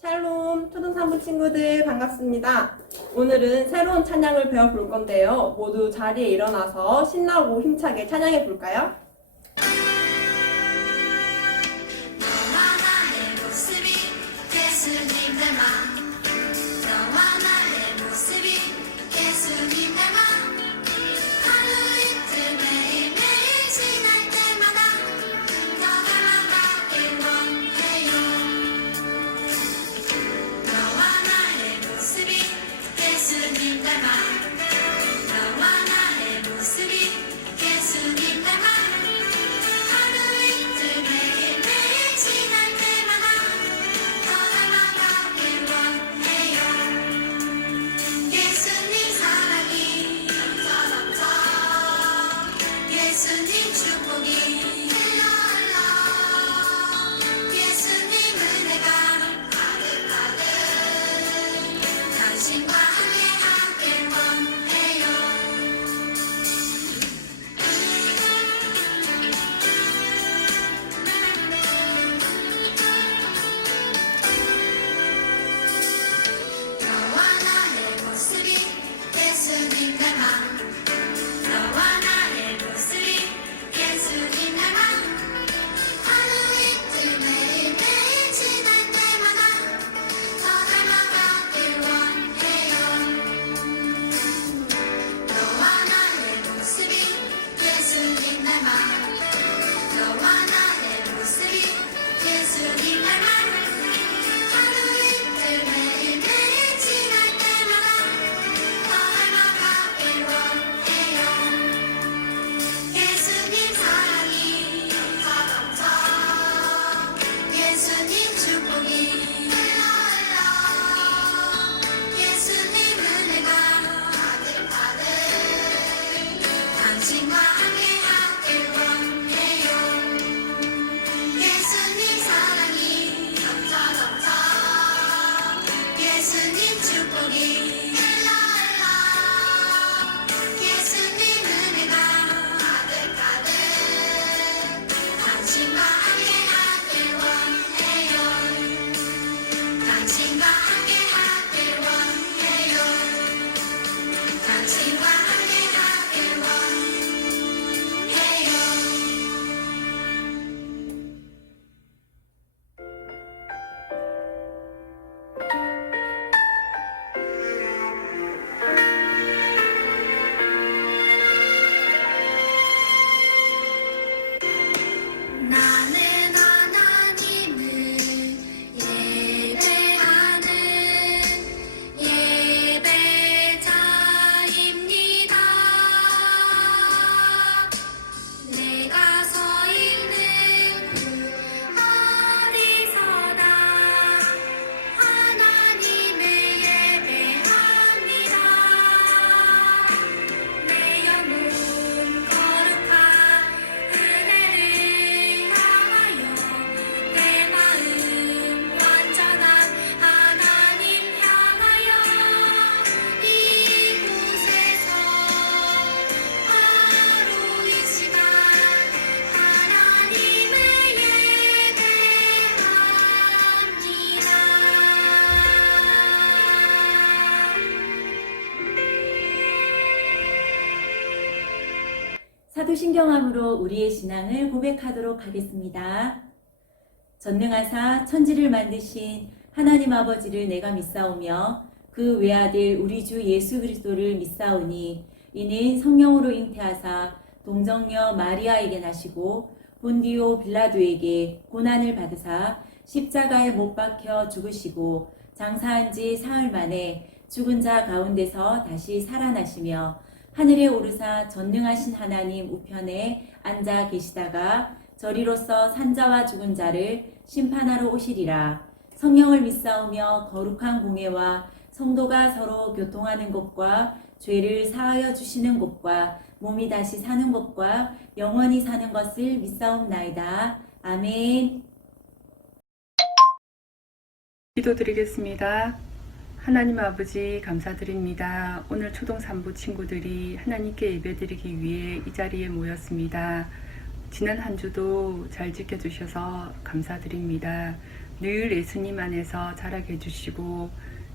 샬롬 초등산부 친구들 반갑습니다. 오늘은 새로운 찬양을 배워볼 건데요. 모두 자리에 일어나서 신나고 힘차게 찬양해 볼까요? 너와 나의 모습이 예수님 닮아 너와 나의 모습이 예수님 닮아 하루 이틀 매일매일 지날 때마다 더 닮아가길 원해요 너와 나의 모습이 예수님 닮아 너와 나의 모습이 예수님 닮아 하루 이틀 매일매일 지날 때마다 더 닮아가길 원해요 예수님 사랑이 넘쳐 예수님 축복이 흘러흘러 예수님 은혜가 가득가득 당신과 함께하길 원해요 너와 나의 모습이 예수님 닮아 너와 나의 모습이 예수님 닮아 하루 이틀 매일매일 지날 때마다 더 닮아가길 원해요 너와 나의 모습이 예수님 닮아 너와 나의 모습이 예수님 닮아 하루 이틀 매일매일 지날 때마다 더 닮아가길 원해요 예수님 사랑이 넘쳐 예수님 축복이 흘러흘러 예수님 은혜가 가득가득 당신과 함께하길 원해요 예수님 사랑이 넘쳐 예수님 축복이 흘러흘러 예수님 은혜가 가득가득 당신과 함께하길 원해요 당신과 함께하길 원해요 당신과 함께하길 원해요 나는 하나님을 예배하는 예배자입니다. 내가 서 있는 어디서나 하나님을 예배합니다. 내 영혼 거룩한 은혜를 향하여 내 마음 완전한 하나님 향하여 이곳에서 하루 이 시간 하나님을 예배합니다. 사도신경함으로 우리의 신앙을 고백하도록 하겠습니다. 전능하사 천지를 만드신 하나님 아버지를 내가 믿사오며 그 외아들 우리 주 예수 그리스도를 믿사오니 이는 성령으로 잉태하사 동정녀 마리아에게 나시고 본디오 빌라도에게 고난을 받으사 십자가에 못 박혀 죽으시고 장사한 지 사흘 만에 죽은 자 가운데서 다시 살아나시며 하늘에 오르사 전능하신 하나님 우편에 앉아 계시다가 저리로서 산자와 죽은 자를 심판하러 오시리라. 성령을 믿사오며 거룩한 공회와 성도가 서로 교통하는 것과 죄를 사하여 주시는 것과 몸이 다시 사는 것과 영원히 사는 것을 믿사옵나이다. 아멘. 기도드리겠습니다. 하나님 아버지 감사드립니다. 오늘 초등 3부 친구들이 하나님께 예배드리기 위해 이 자리에 모였습니다. 지난 한 주도 잘 지켜주셔서 감사드립니다. 늘 예수님 안에서 자라게 해주시고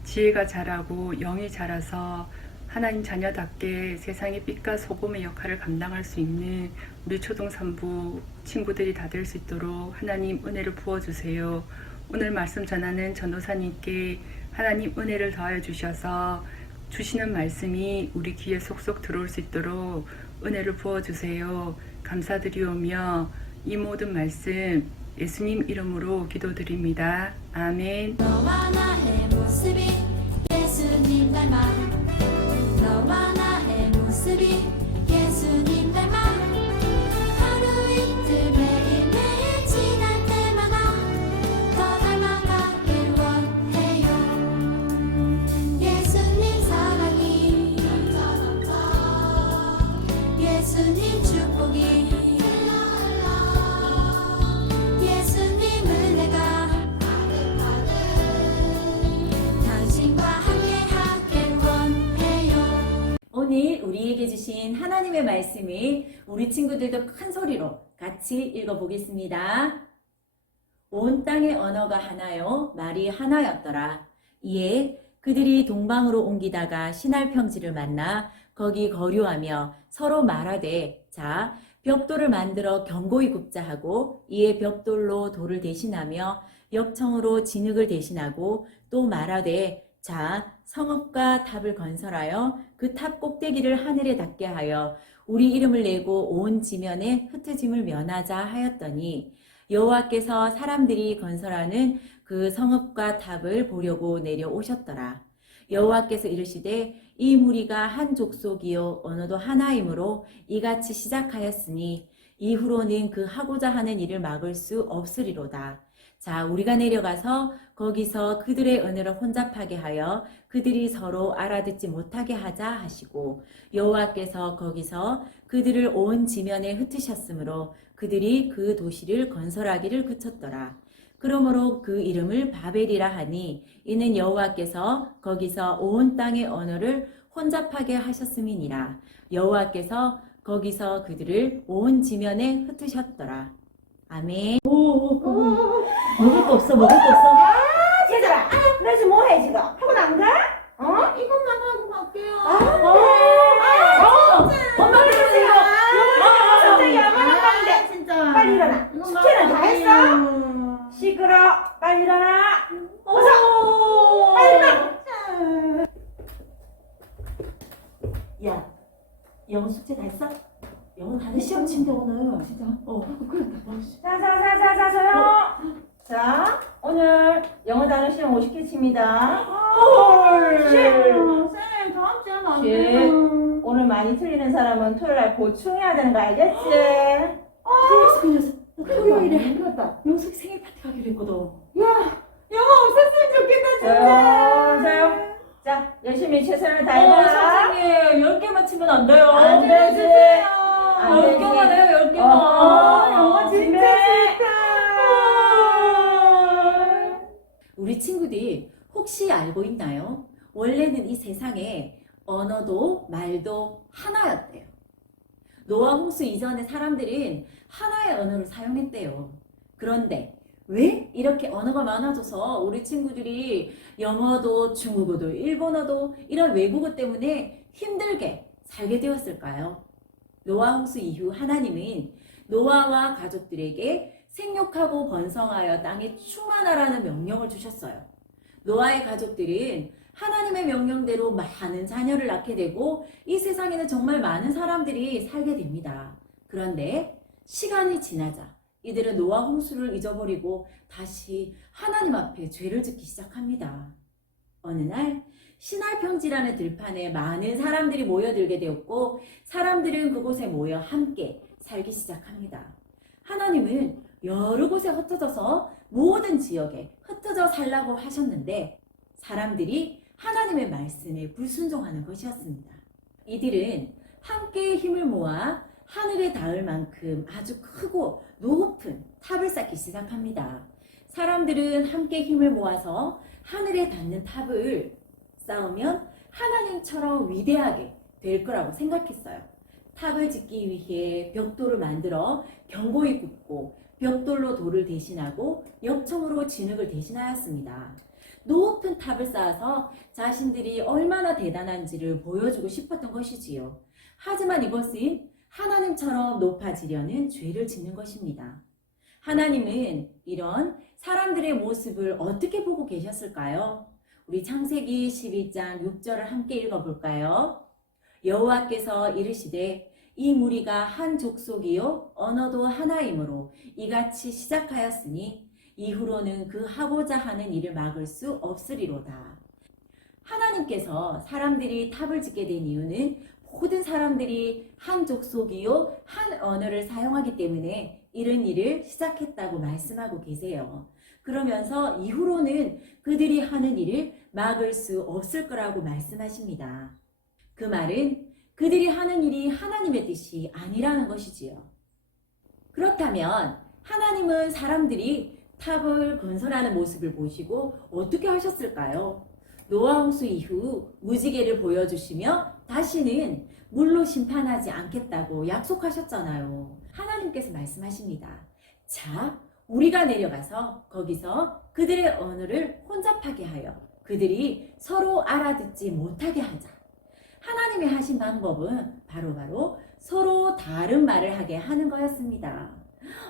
지혜가 자라고 영이 자라서 하나님 자녀답게 세상의 빛과 소금의 역할을 감당할 수 있는 우리 초등 3부 친구들이 다 될 수 있도록 하나님 은혜를 부어주세요. 오늘 말씀 전하는 전도사님께 하나님 은혜를 더하여 주셔서 주시는 말씀이 우리 귀에 속속 들어올 수 있도록 은혜를 부어주세요. 감사드리오며 이 모든 말씀 예수님 이름으로 기도드립니다. 아멘. 너와 나의 모습이 예수님 닮아 너와 나의 모습이 예수님 닮아 하루 이틀 매일매일 지날 때마다 더 닮아가길 원해요 예수님 사랑이 예수님 축복이 예수님 은혜가 당신과 함께하길 원해요 오늘 우리에게 주신 하나님의 말씀을 우리 친구들도 큰 소리로 같이 읽어보겠습니다. 온 땅의 언어가 하나요, 말이 하나였더라. 이에 그들이 동방으로 옮기다가 신할 평지를 만나 거기 거류하며 서로 말하되 자 벽돌을 만들어 견고히 굽자 하고 이에 벽돌로 돌을 대신하며 역청으로 진흙을 대신하고 또 말하되 자 성읍과 탑을 건설하여 그 탑 꼭대기를 하늘에 닿게 하여 우리 이름을 내고 온 지면에 흩어짐을 면하자 하였더니 여호와께서 사람들이 건설하는 그 성읍과 탑을 보려고 내려오셨더라. 여호와께서 이르시되 이 무리가 한 족속이요 언어도 하나이므로 이같이 시작하였으니 이후로는 그 하고자 하는 일을 막을 수 없으리로다. 자, 우리가 내려가서 거기서 그들의 언어를 혼잡하게 하여 그들이 서로 알아듣지 못하게 하자 하시고 여호와께서 거기서 그들을 온 지면에 흩으셨으므로 그들이 그 도시를 건설하기를 그쳤더라. 그러므로 그 이름을 바벨이라 하니 이는 여호와께서 거기서 온 땅의 언어를 혼잡하게 하셨음이니라. 여호와께서 거기서 그들을 온 지면에 흩으셨더라. 아멘. 먹을 거 없어, 먹을 거 없어. 얘들아, 너 지금 뭐해 지금? 학원 안 가? 이것만 하고 갈게요. 엄마 그러세요. 갑자기 얼마나 빠른데? 진짜. 빨리 일어나. 숙제는 다 했어? 시끄러. 빨리 일어나. 어서. 빨리 일어나. 야, 영어 숙제 다 했어? 영어 다 시험 친대 오늘. 진짜? 자자자자자 조용. 자, 오늘 영어 단어 시험 50개 칩니다. 쌤, 다음 주에 하면 안 돼요. 오늘 많이 틀리는 사람은 토요일 날 보충해야 되는 거 알겠지? 틀렸어. 토요일에 그렇다. 영숙 생일 파티 가기로 했거든. 영어 없었으면 좋겠다, 진짜. 조용. 자, 열심히 최선을 어, 다해봐. 선생님, 10개만 치면 안 돼요. 안 되지. 안 되지. 10개만 해요, 10개만. 영어 진짜 우리 친구들 혹시 알고 있나요? 원래는 이 세상에 언어도 말도 하나였대요. 노아 홍수 이전에 사람들은 하나의 언어를 사용했대요. 그런데 왜 이렇게 언어가 많아져서 우리 친구들이 영어도 중국어도 일본어도 이런 외국어 때문에 힘들게 살게 되었을까요? 노아 홍수 이후 하나님은 노아와 가족들에게 생육하고 번성하여 땅에 충만하라는 명령을 주셨어요. 노아의 가족들은 하나님의 명령대로 많은 자녀를 낳게 되고 이 세상에는 정말 많은 사람들이 살게 됩니다. 그런데 시간이 지나자 이들은 노아 홍수를 잊어버리고 다시 하나님 앞에 죄를 짓기 시작합니다. 어느 날 신할 평지라는 들판에 많은 사람들이 모여들게 되었고 사람들은 그곳에 모여 함께 살기 시작합니다. 하나님은 여러 곳에 흩어져서 모든 지역에 흩어져 살라고 하셨는데 사람들이 하나님의 말씀에 불순종하는 것이었습니다. 이들은 함께 힘을 모아 하늘에 닿을 만큼 아주 크고 높은 탑을 쌓기 시작합니다. 사람들은 함께 힘을 모아서 하늘에 닿는 탑을 쌓으면 하나님처럼 위대하게 될 거라고 생각했어요. 탑을 짓기 위해 벽돌을 만들어 견고히 굽고 벽돌로 돌을 대신하고 역청으로 진흙을 대신하였습니다. 높은 탑을 쌓아서 자신들이 얼마나 대단한지를 보여주고 싶었던 것이지요. 하지만 이것은 하나님처럼 높아지려는 죄를 짓는 것입니다. 하나님은 이런 사람들의 모습을 어떻게 보고 계셨을까요? 우리 창세기 12장 6절을 함께 읽어볼까요? 여호와께서 이르시되 이 무리가 한 족속이요 언어도 하나이므로 이같이 시작하였으니 이후로는 그 하고자 하는 일을 막을 수 없으리로다. 하나님께서 사람들이 탑을 짓게 된 이유는 모든 사람들이 한 족속이요 한 언어를 사용하기 때문에 이런 일을 시작했다고 말씀하고 계세요. 그러면서 이후로는 그들이 하는 일을 막을 수 없을 거라고 말씀하십니다. 그 말은 그들이 하는 일이 하나님의 뜻이 아니라는 것이지요. 그렇다면 하나님은 사람들이 탑을 건설하는 모습을 보시고 어떻게 하셨을까요? 노아 홍수 이후 무지개를 보여주시며 다시는 물로 심판하지 않겠다고 약속하셨잖아요. 하나님께서 말씀하십니다. 자, 우리가 내려가서 거기서 그들의 언어를 혼잡하게 하여 그들이 서로 알아듣지 못하게 하자. 하나님이 하신 방법은 바로 서로 다른 말을 하게 하는 거였습니다.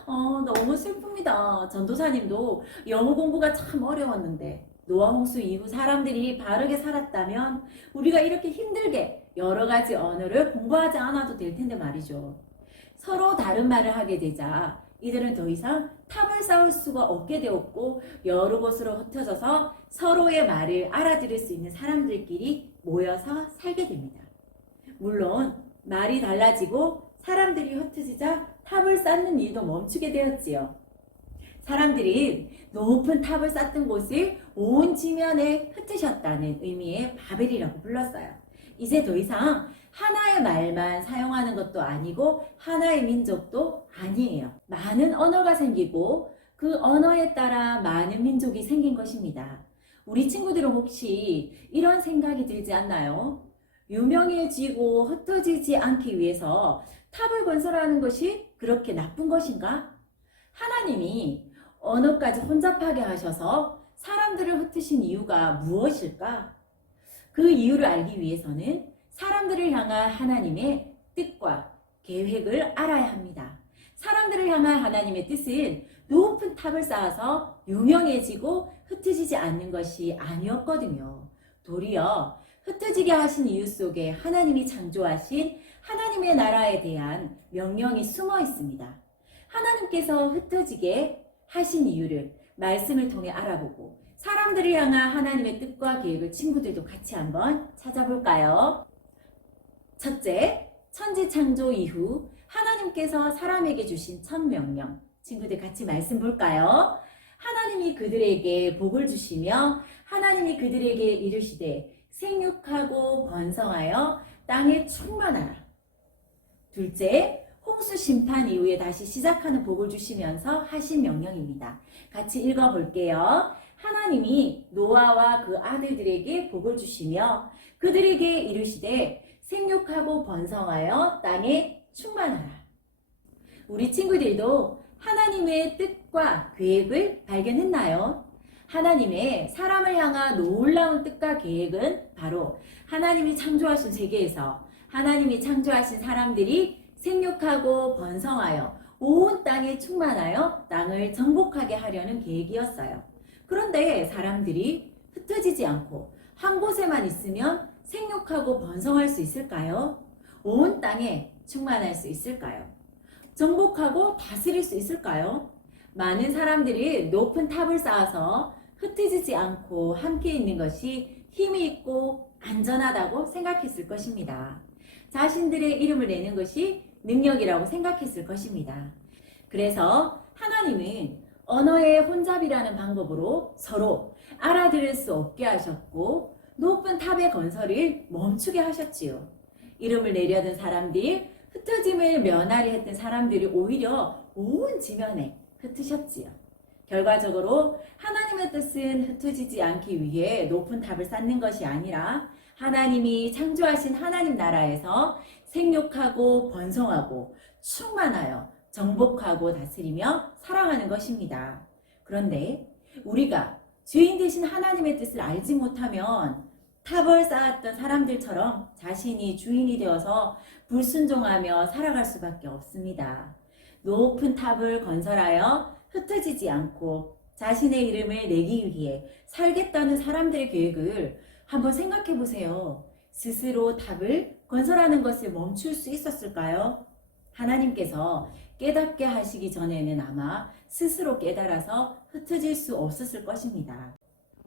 너무 슬픕니다. 전도사님도 영어 공부가 참 어려웠는데 노아 홍수 이후 사람들이 바르게 살았다면 우리가 이렇게 힘들게 여러 가지 언어를 공부하지 않아도 될 텐데 말이죠. 서로 다른 말을 하게 되자 이들은 더 이상 탑을 쌓을 수가 없게 되었고 여러 곳으로 흩어져서 서로의 말을 알아들을 수 있는 사람들끼리 모여서 살게 됩니다. 물론 말이 달라지고 사람들이 흩어지자 탑을 쌓는 일도 멈추게 되었지요. 사람들이 높은 탑을 쌓던 곳을 온 지면에 흩으셨다는 의미의 바벨이라고 불렀어요. 이제 더 이상 하나의 말만 사용하는 것도 아니고 하나의 민족도 아니에요. 많은 언어가 생기고 그 언어에 따라 많은 민족이 생긴 것입니다. 우리 친구들은 혹시 이런 생각이 들지 않나요? 유명해지고 흩어지지 않기 위해서 탑을 건설하는 것이 그렇게 나쁜 것인가? 하나님이 언어까지 혼잡하게 하셔서 사람들을 흩으신 이유가 무엇일까? 그 이유를 알기 위해서는 사람들을 향한 하나님의 뜻과 계획을 알아야 합니다. 사람들을 향한 하나님의 뜻은 높은 탑을 쌓아서 유명해지고 흩어지지 않는 것이 아니었거든요. 도리어 흩어지게 하신 이유 속에 하나님이 창조하신 하나님의 나라에 대한 명령이 숨어 있습니다. 하나님께서 흩어지게 하신 이유를 말씀을 통해 알아보고 사람들을 향한 하나님의 뜻과 계획을 친구들도 같이 한번 찾아볼까요? 첫째, 천지 창조 이후 하나님께서 사람에게 주신 첫 명령. 친구들 같이 말씀 볼까요? 하나님이 그들에게 복을 주시며 하나님이 그들에게 이르시되 생육하고 번성하여 땅에 충만하라. 둘째, 홍수 심판 이후에 다시 시작하는 복을 주시면서 하신 명령입니다. 같이 읽어볼게요. 하나님이 노아와 그 아들들에게 복을 주시며 그들에게 이르시되 생육하고 번성하여 땅에 충만하라. 우리 친구들도 하나님의 뜻과 계획을 발견했나요? 하나님의 사람을 향한 놀라운 뜻과 계획은 바로 하나님이 창조하신 세계에서 하나님이 창조하신 사람들이 생육하고 번성하여 온 땅에 충만하여 땅을 정복하게 하려는 계획이었어요. 그런데 사람들이 흩어지지 않고 한 곳에만 있으면 생육하고 번성할 수 있을까요? 온 땅에 충만할 수 있을까요? 정복하고 다스릴 수 있을까요? 많은 사람들이 높은 탑을 쌓아서 흩어지지 않고 함께 있는 것이 힘이 있고 안전하다고 생각했을 것입니다. 자신들의 이름을 내는 것이 능력이라고 생각했을 것입니다. 그래서 하나님은 언어의 혼잡이라는 방법으로 서로 알아들을 수 없게 하셨고 높은 탑의 건설을 멈추게 하셨지요. 이름을 내려둔 사람들, 흩어짐을 면하려 했던 사람들이 오히려 온 지면에 흩으셨지요. 결과적으로 하나님의 뜻은 흩어지지 않기 위해 높은 탑을 쌓는 것이 아니라 하나님이 창조하신 하나님 나라에서 생육하고 번성하고 충만하여 정복하고 다스리며 살아가는 것입니다. 그런데 우리가 주인 되신 하나님의 뜻을 알지 못하면 탑을 쌓았던 사람들처럼 자신이 주인이 되어서 불순종하며 살아갈 수밖에 없습니다. 높은 탑을 건설하여 흩어지지 않고 자신의 이름을 내기 위해 살겠다는 사람들의 계획을 한번 생각해 보세요. 스스로 탑을 건설하는 것을 멈출 수 있었을까요? 하나님께서 깨닫게 하시기 전에는 아마 스스로 깨달아서 흩어질 수 없었을 것입니다.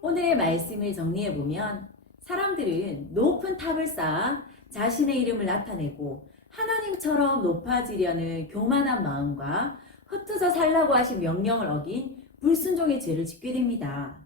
오늘의 말씀을 정리해 보면 사람들은 높은 탑을 쌓아 자신의 이름을 나타내고 하나님처럼 높아지려는 교만한 마음과 흩어져 살라고 하신 명령을 어긴 불순종의 죄를 짓게 됩니다.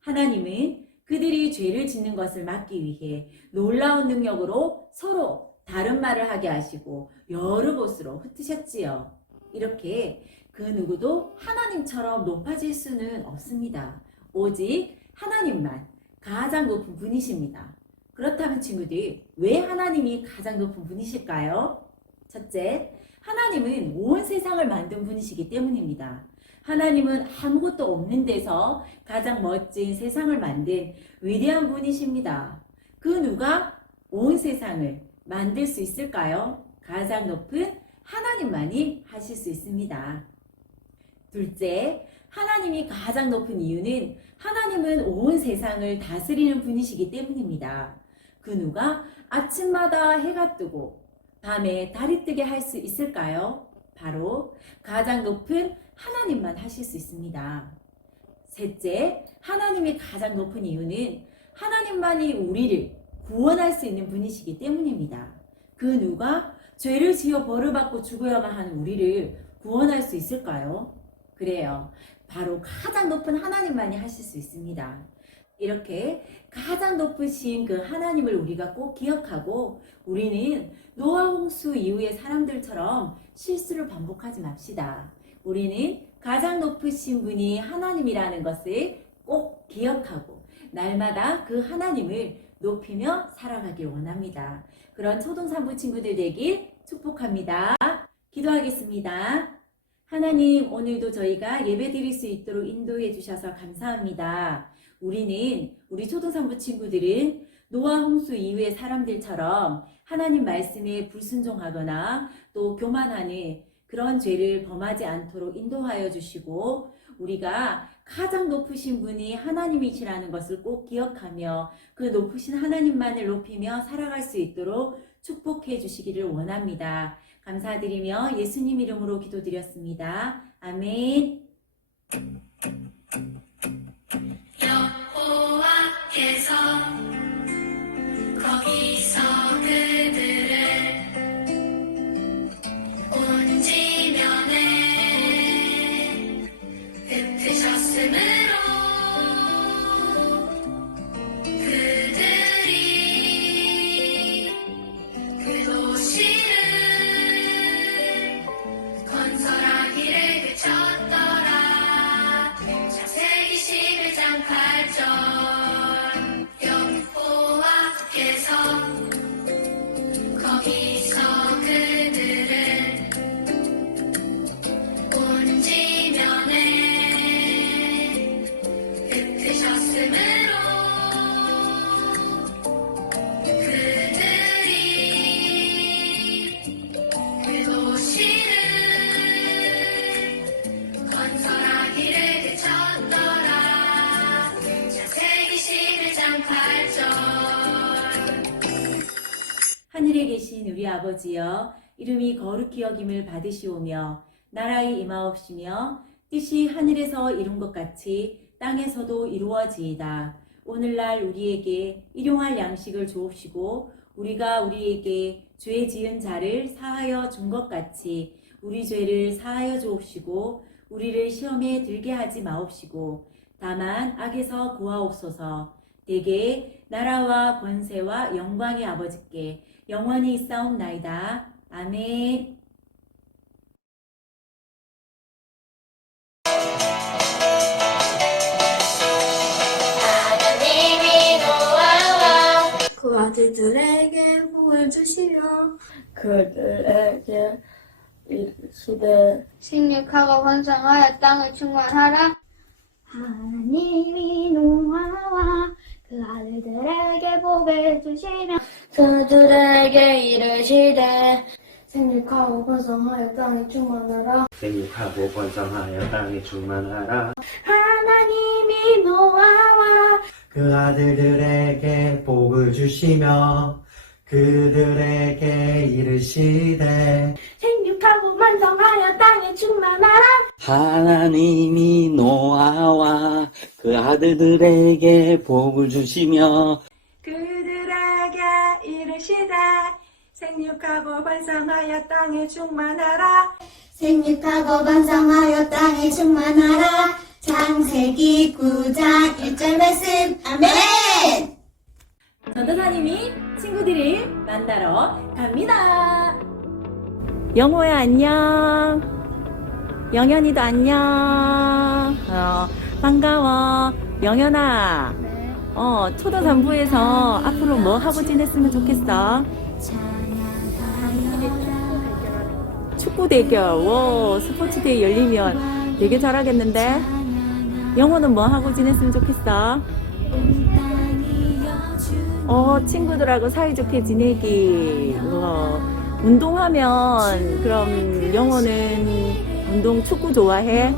하나님은 그들이 죄를 짓는 것을 막기 위해 놀라운 능력으로 서로 다른 말을 하게 하시고 여러 곳으로 흩으셨지요. 이렇게 그 누구도 하나님처럼 높아질 수는 없습니다. 오직 하나님만 가장 높은 분이십니다. 그렇다면 친구들, 왜 하나님이 가장 높은 분이실까요? 첫째, 하나님은 온 세상을 만든 분이시기 때문입니다. 하나님은 아무것도 없는 데서 가장 멋진 세상을 만든 위대한 분이십니다. 그 누가 온 세상을 만들 수 있을까요? 가장 높은 하나님만이 하실 수 있습니다. 둘째, 하나님이 가장 높은 이유는 하나님은 온 세상을 다스리는 분이시기 때문입니다. 그 누가 아침마다 해가 뜨고 밤에 달이 뜨게 할 수 있을까요? 바로 가장 높은 하나님만 하실 수 있습니다. 셋째, 하나님이 가장 높은 이유는 하나님만이 우리를 구원할 수 있는 분이시기 때문입니다. 그 누가 죄를 지어 벌을 받고 죽어야만 하는 우리를 구원할 수 있을까요? 그래요. 바로 가장 높은 하나님만이 하실 수 있습니다. 이렇게 가장 높으신 그 하나님을 우리가 꼭 기억하고 우리는 노아 홍수 이후의 사람들처럼 실수를 반복하지 맙시다. 우리는 가장 높으신 분이 하나님이라는 것을 꼭 기억하고 날마다 그 하나님을 높이며 살아가길 원합니다. 그런 초등산부 친구들 되길 축복합니다. 기도하겠습니다. 하나님, 오늘도 저희가 예배 드릴 수 있도록 인도해 주셔서 감사합니다. 우리 초등산부 친구들은 노아 홍수 이후의 사람들처럼 하나님 말씀에 불순종하거나 또 교만하는 그런 죄를 범하지 않도록 인도하여 주시고 우리가 가장 높으신 분이 하나님이시라는 것을 꼭 기억하며 그 높으신 하나님만을 높이며 살아갈 수 있도록 축복해 주시기를 원합니다. 감사드리며 예수님 이름으로 기도드렸습니다. 아멘. 여호와께서 거기서 그들을 온 지면에 흩으셨으므로 그들이 그 도시를 건설하기를 그쳤더라. 창세기 11장 8절. 여호와께서 거기서 그들을 온 지면에 흩으셨으므로 그들이 그 도시를 건설하기를 그쳤더라. 창세기 11장 8절. 하늘에 계신 우리 아버지여, 이름이 거룩히 여김을 받으시오며 나라의 임하옵시며 뜻이 하늘에서 이룬 것 같이 땅에서도 이루어지이다. 오늘날 우리에게 일용할 양식을 주옵시고 우리가 우리에게 죄 지은 자를 사하여 준 것 같이 우리 죄를 사하여 주옵시고 우리를 시험에 들게 하지 마옵시고 다만 악에서 구하옵소서. 대개 나라와 권세와 영광의 아버지께 영원히 있사옵나이다. 아멘. 하나님이 노아와 그 아들들에게 복을 주시며 그들에게 이르시되 생육하고 번성하여 땅을 충만하라. 하나님이 노아와 그 아들들에게 복을 주시며 그들에게 이르시되 생육하고 번성하여 땅에 충만하라. 생육하고 번성하여 땅에 충만하라. 하나님이 노아와 그 아들들에게 복을 주시며 그들에게 이르시되 생육하고 번성하여 땅에 충만하라. 하나님이 노아와 그 아들들에게 복을 주시며 그들에게 이르시되 생육하고 번성하여 땅에 충만하라. 생육하고 번성하여 땅에 충만하라. 창세기 9장 1절 말씀. 아멘. 전도사님이 친구들을 만나러 갑니다. 영호야 안녕. 영현이도 안녕. 반가워. 영현아. 초도 3부에서 앞으로 뭐 하고 지냈으면 좋겠어? 축구 대결. 와, 스포츠 대회 열리면 되게 잘하겠는데? 영호는 뭐 하고 지냈으면 좋겠어? 친구들하고 사이좋게 지내기. 운동하면, 그럼 영호는 운동 축구 좋아해?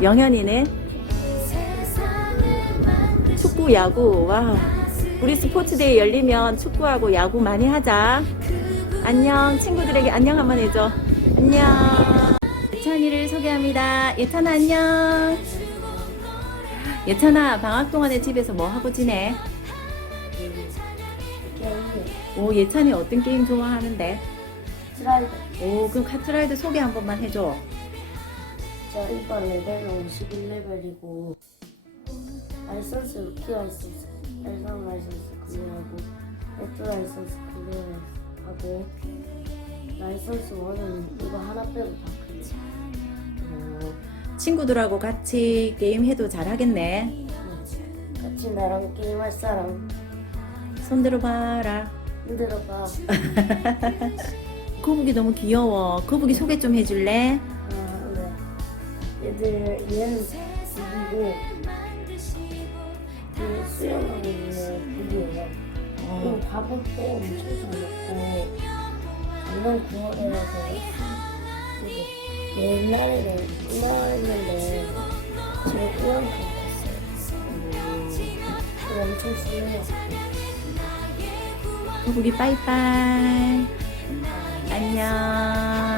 영현이는? 축구, 야구. 와, 우리 스포츠데이 열리면 축구하고 야구 많이 하자. 안녕. 친구들에게 안녕 한번 해줘. 안녕. 예찬이를 소개합니다. 예찬아 안녕. 예찬아, 방학 동안에 집에서 뭐 하고 지내? 오, 예찬이 어떤 게임 좋아하는데? 스라이드. 오, 그럼 카트라이더 소개 한 번만 해줘. 저 이번 레벨은 51레벨이고 라이선스 루키 라이선스, 엘상 라이선스 클리어하고 레드 라이선스 클리어하고 라이선스 1은 이거 하나 빼고 다 클리어. 친구들하고 같이 게임해도 잘하겠네. 같이 나랑 게임할 사람 손 들어봐라. 흔들어봐. 거북이 너무 귀여워. 거북이 소개 좀 해줄래? 네. 얘는 북이고 그 수영하고 있는 북이에요. 그리고 밥은 또 엄청 잘 먹고 작년 9월에라서 옛날에는 이만했는데 제가 이만큼 컸어요. 엄청 순해요. 거북이 빠이빠이. 안녕.